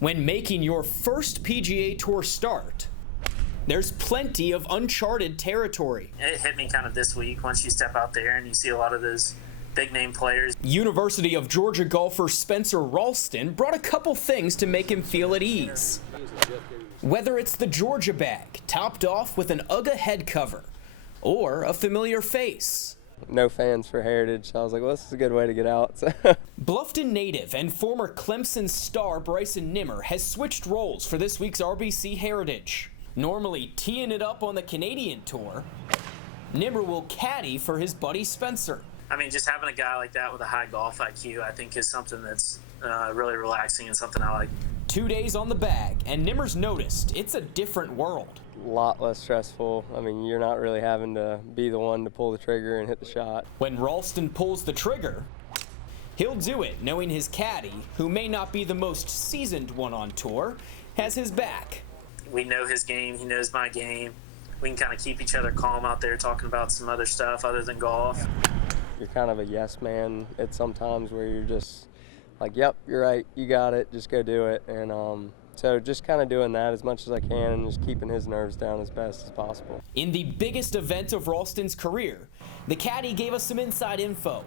When making your first PGA Tour start, there's plenty of uncharted territory. It hit me kind of this week once you step out there and you see a lot of those big name players. University of Georgia golfer Spencer Ralston brought a couple things to make him feel at ease. Whether it's the Georgia bag, topped off with an UGA head cover, or a familiar face. No fans for Heritage, so I was like, well, this is a good way to get out. Bluffton native and former Clemson star Bryson Nimmer has switched roles for this week's RBC Heritage. Normally teeing it up on the Canadian Tour, Nimmer will caddy for his buddy Spencer. I mean, just having a guy like that with a high golf IQ, I think is something that's really relaxing and something I like. 2 days on the bag, and Nimmer's noticed it's a different world. A lot less stressful. I mean, you're not really having to be the one to pull the trigger and hit the shot. When Ralston pulls the trigger, he'll do it knowing his caddy, who may not be the most seasoned one on tour, has his back. We know his game, he knows my game. We can kind of keep each other calm out there talking about some other stuff other than golf. You're kind of a yes man at some times where you're just like, yep, you're right, you got it, just go do it. And so just kind of doing that as much as I can and just keeping his nerves down as best as possible. In the biggest event of Ralston's career, the caddy gave us some inside info.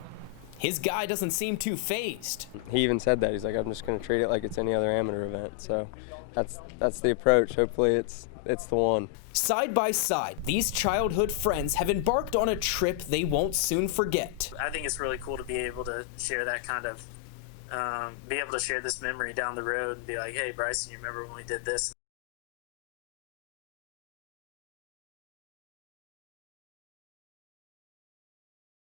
His guy doesn't seem too fazed. He even said that. He's like, I'm just going to treat it like it's any other amateur event. So that's the approach. Hopefully it's the one. Side by side, these childhood friends have embarked on a trip they won't soon forget. I think it's really cool to be able to share that kind of, be able to share this memory down the road and be like, hey, Bryson, you remember when we did this?